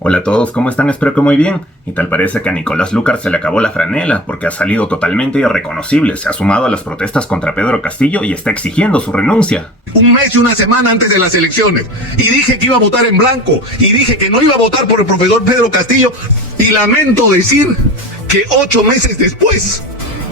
Hola a todos, ¿cómo están? Espero que muy bien. Y tal parece que a Nicolás Lúcar se le acabó la franela, porque ha salido totalmente irreconocible, se ha sumado a las protestas contra Pedro Castillo y está exigiendo su renuncia. Un mes y una semana antes de las elecciones, y dije que iba a votar en blanco, y dije que no iba a votar por el profesor Pedro Castillo, y lamento decir que 8 meses después,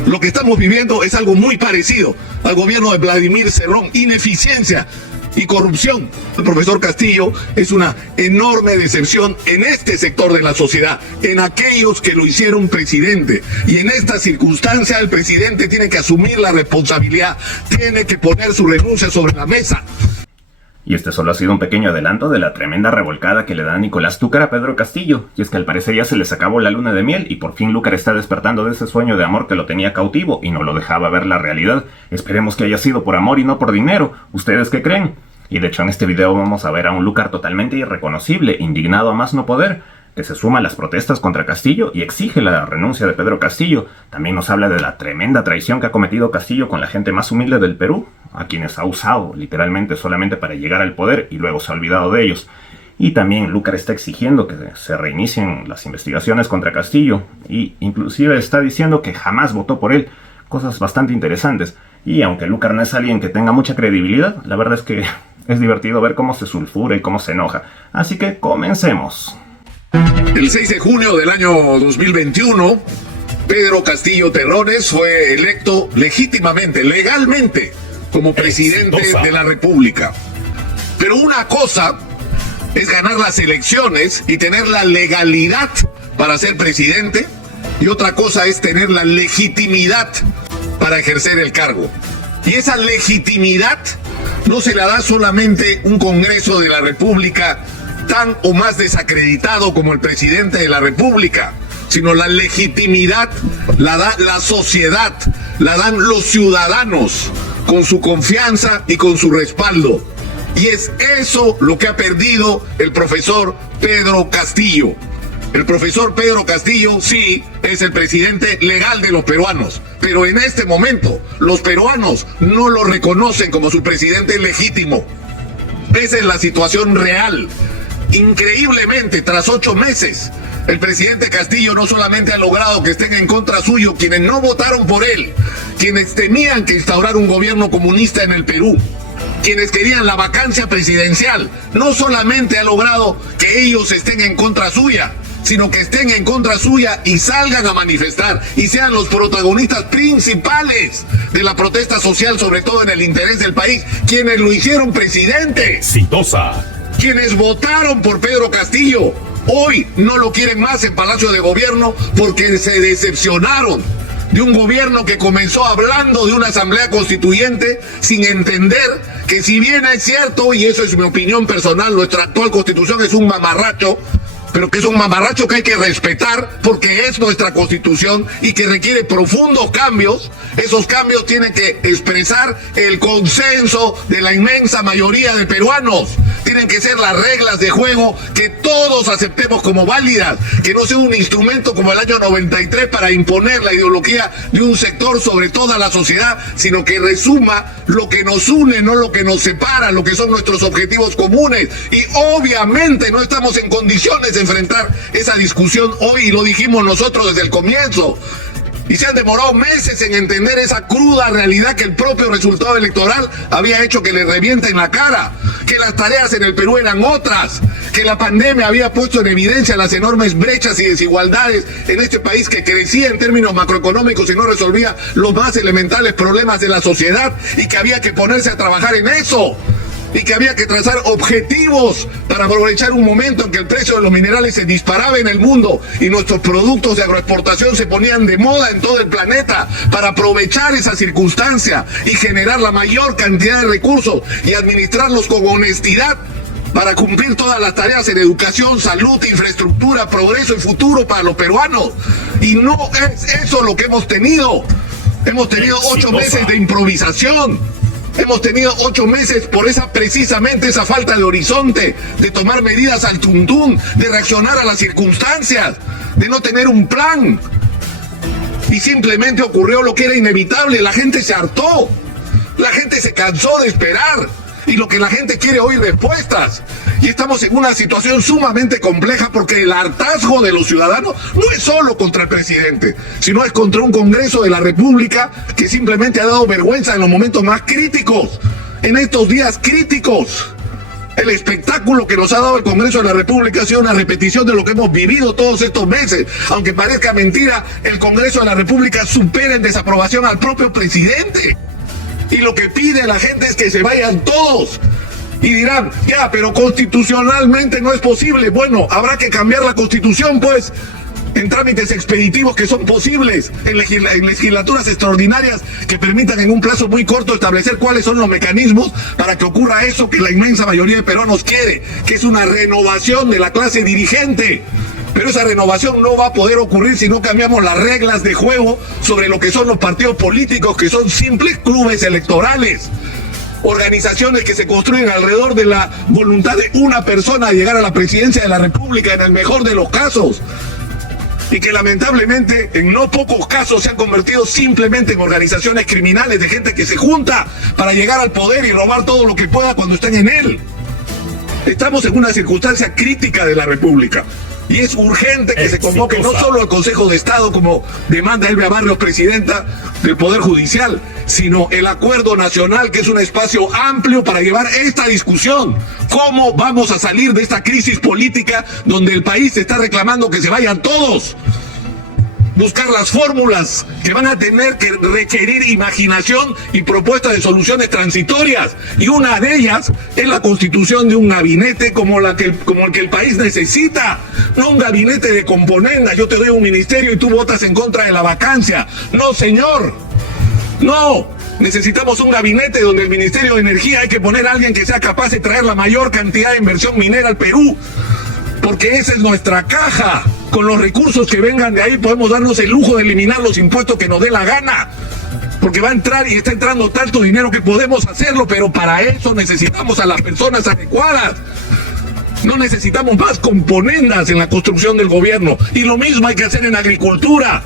lo que estamos viviendo es algo muy parecido al gobierno de Vladimir Cerrón: ineficiencia y corrupción. El profesor Castillo es una enorme decepción en este sector de la sociedad, en aquellos que lo hicieron presidente. Y en esta circunstancia el presidente tiene que asumir la responsabilidad, tiene que poner su renuncia sobre la mesa. Y este solo ha sido un pequeño adelanto de la tremenda revolcada que le da Nicolás Lúcar a Pedro Castillo. Y es que al parecer ya se les acabó la luna de miel y por fin Lúcar está despertando de ese sueño de amor que lo tenía cautivo y no lo dejaba ver la realidad. Esperemos que haya sido por amor y no por dinero. ¿Ustedes qué creen? Y de hecho en este video vamos a ver a un Lúcar totalmente irreconocible, indignado a más no poder, que se suma a las protestas contra Castillo y exige la renuncia de Pedro Castillo. También nos habla de la tremenda traición que ha cometido Castillo con la gente más humilde del Perú, a quienes ha usado literalmente solamente para llegar al poder y luego se ha olvidado de ellos. Y también Lúcar está exigiendo que se reinicien las investigaciones contra Castillo y inclusive está diciendo que jamás votó por él. Cosas bastante interesantes. Y aunque Lúcar no es alguien que tenga mucha credibilidad, la verdad es que es divertido ver cómo se sulfura y cómo se enoja. Así que comencemos. El 6 de junio del año 2021, Pedro Castillo Terrones fue electo legítimamente, legalmente, como presidente de la República. Pero una cosa es ganar las elecciones y tener la legalidad para ser presidente, y otra cosa es tener la legitimidad para ejercer el cargo. Y esa legitimidad no se la da solamente un Congreso de la República tan o más desacreditado como el presidente de la República, sino la legitimidad la da la sociedad, la dan los ciudadanos con su confianza y con su respaldo. Y es eso lo que ha perdido el profesor Pedro Castillo. El profesor Pedro Castillo sí es el presidente legal de los peruanos, pero en este momento los peruanos no lo reconocen como su presidente legítimo. Esa es la situación real. Increíblemente, tras 8 meses, el presidente Castillo no solamente ha logrado que estén en contra suyo quienes no votaron por él, quienes tenían que instaurar un gobierno comunista en el Perú, quienes querían la vacancia presidencial, no solamente ha logrado que ellos estén en contra suya, sino que estén en contra suya y salgan a manifestar y sean los protagonistas principales de la protesta social, sobre todo en el interés del país, quienes lo hicieron presidente. Exitosa. Quienes votaron por Pedro Castillo, hoy no lo quieren más en Palacio de Gobierno porque se decepcionaron de un gobierno que comenzó hablando de una asamblea constituyente sin entender que, si bien es cierto, y eso es mi opinión personal, nuestra actual constitución es un mamarracho, pero que es un mamarracho que hay que respetar porque es nuestra constitución y que requiere profundos cambios. Esos cambios tienen que expresar el consenso de la inmensa mayoría de peruanos. Tienen que ser las reglas de juego que todos aceptemos como válidas, que no sea un instrumento como el año 93 para imponer la ideología de un sector sobre toda la sociedad, sino que resuma lo que nos une, no lo que nos separa, lo que son nuestros objetivos comunes. Y obviamente no estamos en condiciones de enfrentar esa discusión hoy, y lo dijimos nosotros desde el comienzo. Y se han demorado meses en entender esa cruda realidad que el propio resultado electoral había hecho que le reviente en la cara, que las tareas en el Perú eran otras, que la pandemia había puesto en evidencia las enormes brechas y desigualdades en este país, que crecía en términos macroeconómicos y no resolvía los más elementales problemas de la sociedad, y que había que ponerse a trabajar en eso. Y que había que trazar objetivos para aprovechar un momento en que el precio de los minerales se disparaba en el mundo y nuestros productos de agroexportación se ponían de moda en todo el planeta, para aprovechar esa circunstancia y generar la mayor cantidad de recursos y administrarlos con honestidad para cumplir todas las tareas en educación, salud, infraestructura, progreso y futuro para los peruanos. Y no es eso lo que hemos tenido. Hemos tenido 8 meses de improvisación. Hemos tenido 8 meses por precisamente esa falta de horizonte, de tomar medidas al tuntún, de reaccionar a las circunstancias, de no tener un plan. Y simplemente ocurrió lo que era inevitable: la gente se hartó, la gente se cansó de esperar. y lo que la gente quiere oír respuestas. Y estamos en una situación sumamente compleja porque el hartazgo de los ciudadanos no es solo contra el presidente, sino es contra un Congreso de la República que simplemente ha dado vergüenza en los momentos más críticos, en estos días críticos. El espectáculo que nos ha dado el Congreso de la República ha sido una repetición de lo que hemos vivido todos estos meses. Aunque parezca mentira, el Congreso de la República supera en desaprobación al propio presidente. Y lo que pide la gente es que se vayan todos. Y dirán, ya, pero constitucionalmente no es posible. Bueno, habrá que cambiar la Constitución, pues, en trámites expeditivos que son posibles, en legislaturas extraordinarias que permitan en un plazo muy corto establecer cuáles son los mecanismos para que ocurra eso que la inmensa mayoría de peruanos quiere, que es una renovación de la clase dirigente. Pero esa renovación no va a poder ocurrir si no cambiamos las reglas de juego sobre lo que son los partidos políticos, que son simples clubes electorales. Organizaciones que se construyen alrededor de la voluntad de una persona de llegar a la presidencia de la República en el mejor de los casos. Y que lamentablemente en no pocos casos se han convertido simplemente en organizaciones criminales de gente que se junta para llegar al poder y robar todo lo que pueda cuando estén en él. Estamos en una circunstancia crítica de la República. Y es urgente que se convoque no solo al Consejo de Estado, como demanda Elvia Barrios, presidenta del Poder Judicial, sino el Acuerdo Nacional, que es un espacio amplio para llevar esta discusión. ¿Cómo vamos a salir de esta crisis política donde el país está reclamando que se vayan todos? Buscar las fórmulas que van a tener que requerir imaginación y propuestas de soluciones transitorias. Y una de ellas es la constitución de un gabinete como el que el país necesita. No un gabinete de componendas. Yo te doy un ministerio y tú votas en contra de la vacancia. No, señor. No. Necesitamos un gabinete donde el Ministerio de Energía hay que poner a alguien que sea capaz de traer la mayor cantidad de inversión minera al Perú. Porque esa es nuestra caja. Con los recursos que vengan de ahí podemos darnos el lujo de eliminar los impuestos que nos dé la gana. Porque va a entrar y está entrando tanto dinero que podemos hacerlo, pero para eso necesitamos a las personas adecuadas. No necesitamos más componendas en la construcción del gobierno. Y lo mismo hay que hacer en agricultura.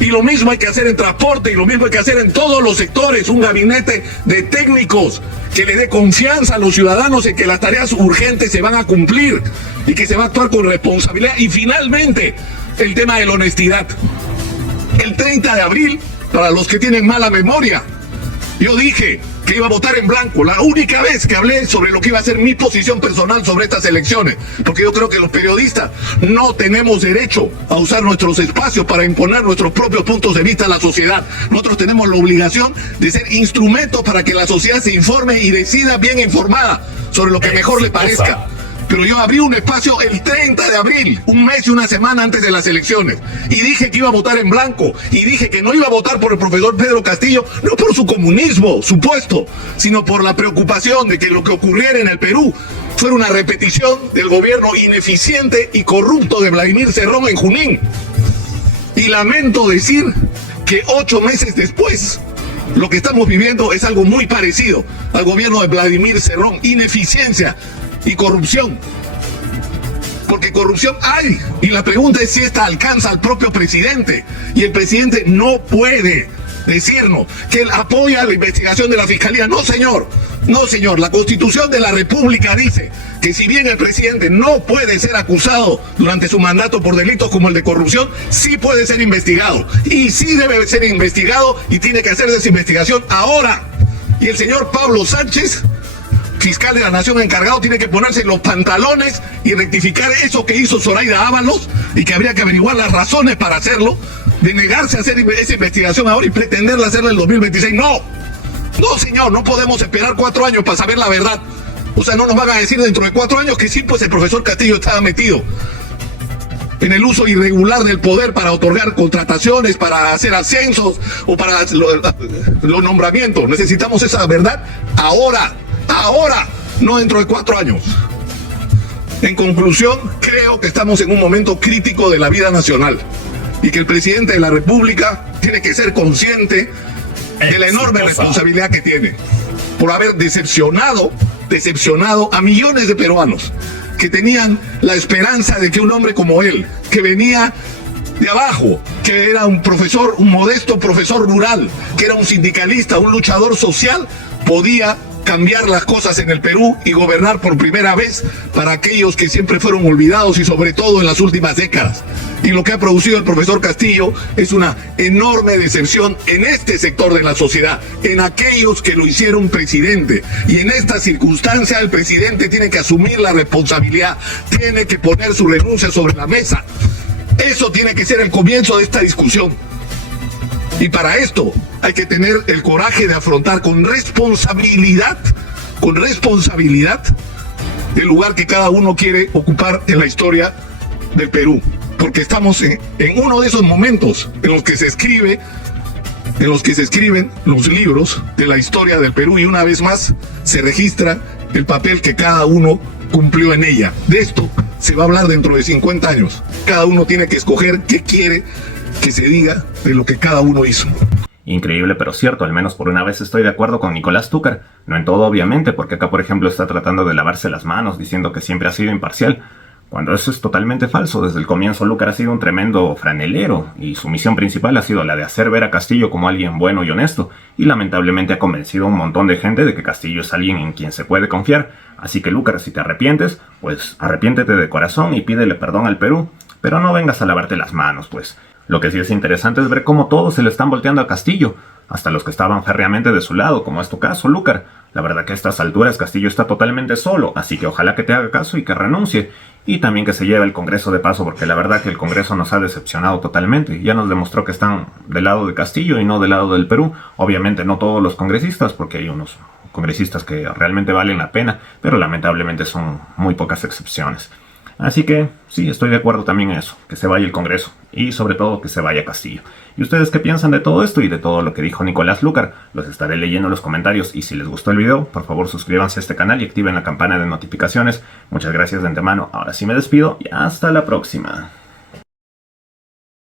Y lo mismo hay que hacer en transporte. Y lo mismo hay que hacer en todos los sectores. Un gabinete de técnicos que le dé confianza a los ciudadanos en que las tareas urgentes se van a cumplir y que se va a actuar con responsabilidad. Y finalmente, el tema de la honestidad. El 30 de abril, para los que tienen mala memoria, yo dije que iba a votar en blanco, la única vez que hablé sobre lo que iba a ser mi posición personal sobre estas elecciones, porque yo creo que los periodistas no tenemos derecho a usar nuestros espacios para imponer nuestros propios puntos de vista a la sociedad. Nosotros tenemos la obligación de ser instrumentos para que la sociedad se informe y decida bien informada sobre lo que mejor le parezca. Pero yo abrí un espacio el 30 de abril, un mes y una semana antes de las elecciones, y dije que iba a votar en blanco, y dije que no iba a votar por el profesor Pedro Castillo, no por su comunismo supuesto, sino por la preocupación de que lo que ocurriera en el Perú fuera una repetición del gobierno ineficiente y corrupto de Vladimir Cerrón en Junín. Y lamento decir que 8 meses después, lo que estamos viviendo es algo muy parecido al gobierno de Vladimir Cerrón. Ineficiencia y corrupción, porque corrupción hay, y la pregunta es si esta alcanza al propio presidente, y el presidente no puede decirnos que él apoya la investigación de la Fiscalía. No, señor, no, señor, la Constitución de la República dice que si bien el presidente no puede ser acusado durante su mandato por delitos como el de corrupción, sí puede ser investigado, y sí debe ser investigado, y tiene que hacer esa investigación ahora. Y el señor Pablo Sánchez, fiscal de la Nación encargado, tiene que ponerse los pantalones y rectificar eso que hizo Zoraida Ábalos, y que habría que averiguar las razones para hacerlo, de negarse a hacer esa investigación ahora y pretenderla hacerla en el 2026. No, señor, no podemos esperar 4 años para saber la verdad. O sea, no nos van a decir dentro de 4 años que sí, pues el profesor Castillo estaba metido en el uso irregular del poder para otorgar contrataciones, para hacer ascensos o para los nombramientos. Necesitamos esa verdad ahora, no dentro de 4 años. En conclusión, creo que estamos en un momento crítico de la vida nacional y que el presidente de la República tiene que ser consciente de la enorme responsabilidad que tiene por haber decepcionado a millones de peruanos que tenían la esperanza de que un hombre como él, que venía de abajo, que era un profesor, un modesto profesor rural, que era un sindicalista, un luchador social, podía cambiar las cosas en el Perú y gobernar por primera vez para aquellos que siempre fueron olvidados y sobre todo en las últimas décadas. Y lo que ha producido el profesor Castillo es una enorme decepción en este sector de la sociedad, en aquellos que lo hicieron presidente. Y en esta circunstancia el presidente tiene que asumir la responsabilidad, tiene que poner su renuncia sobre la mesa. Eso tiene que ser el comienzo de esta discusión. Y para esto hay que tener el coraje de afrontar con responsabilidad, el lugar que cada uno quiere ocupar en la historia del Perú. Porque estamos en uno de esos momentos en los que se escriben los libros de la historia del Perú y una vez más se registra el papel que cada uno cumplió en ella. De esto se va a hablar dentro de 50 años. Cada uno tiene que escoger qué quiere que se diga de lo que cada uno hizo. Increíble pero cierto, al menos por una vez estoy de acuerdo con Nicolás Túcar. No en todo obviamente, porque acá por ejemplo está tratando de lavarse las manos diciendo que siempre ha sido imparcial, cuando eso es totalmente falso. Desde el comienzo Lúcar ha sido un tremendo franelero y su misión principal ha sido la de hacer ver a Castillo como alguien bueno y honesto, y lamentablemente ha convencido a un montón de gente de que Castillo es alguien en quien se puede confiar. Así que Lúcar, si te arrepientes, pues arrepiéntete de corazón y pídele perdón al Perú, pero no vengas a lavarte las manos, pues. Lo que sí es interesante es ver cómo todos se le están volteando a Castillo, hasta los que estaban férreamente de su lado, como es tu caso, Lúcar. La verdad que a estas alturas Castillo está totalmente solo, así que ojalá que te haga caso y que renuncie. Y también que se lleve el Congreso de paso, porque la verdad que el Congreso nos ha decepcionado totalmente. Ya nos demostró que están del lado de Castillo y no del lado del Perú. Obviamente no todos los congresistas, porque hay unos congresistas que realmente valen la pena, pero lamentablemente son muy pocas excepciones. Así que sí, estoy de acuerdo también en eso, que se vaya el Congreso y sobre todo que se vaya Castillo. ¿Y ustedes qué piensan de todo esto y de todo lo que dijo Nicolás Lúcar? Los estaré leyendo en los comentarios y si les gustó el video, por favor suscríbanse a este canal y activen la campana de notificaciones. Muchas gracias de antemano, ahora sí me despido y hasta la próxima.